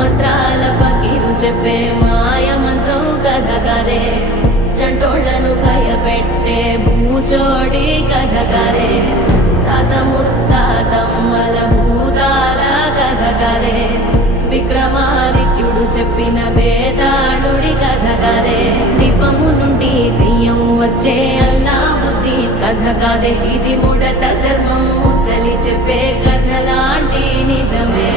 మంత్రాల పకీరు చెప్పే మాయ మంత్రం కథ కదే చంటోళ్లను భయపెట్టే భూచోడి కథ కదే తాత ముత్తాతమ్మల భూతాల కథ కదే విక్రమాదిత్యుడు చెప్పిన వేదాళుడి కథ కదే దీపము నుండి దెయ్యం వచ్చే అల్లావుద్దీన్ కథ కదే ఇది ముడత చర్మం ముసలి చెప్పే కథ లాంటి నిజమే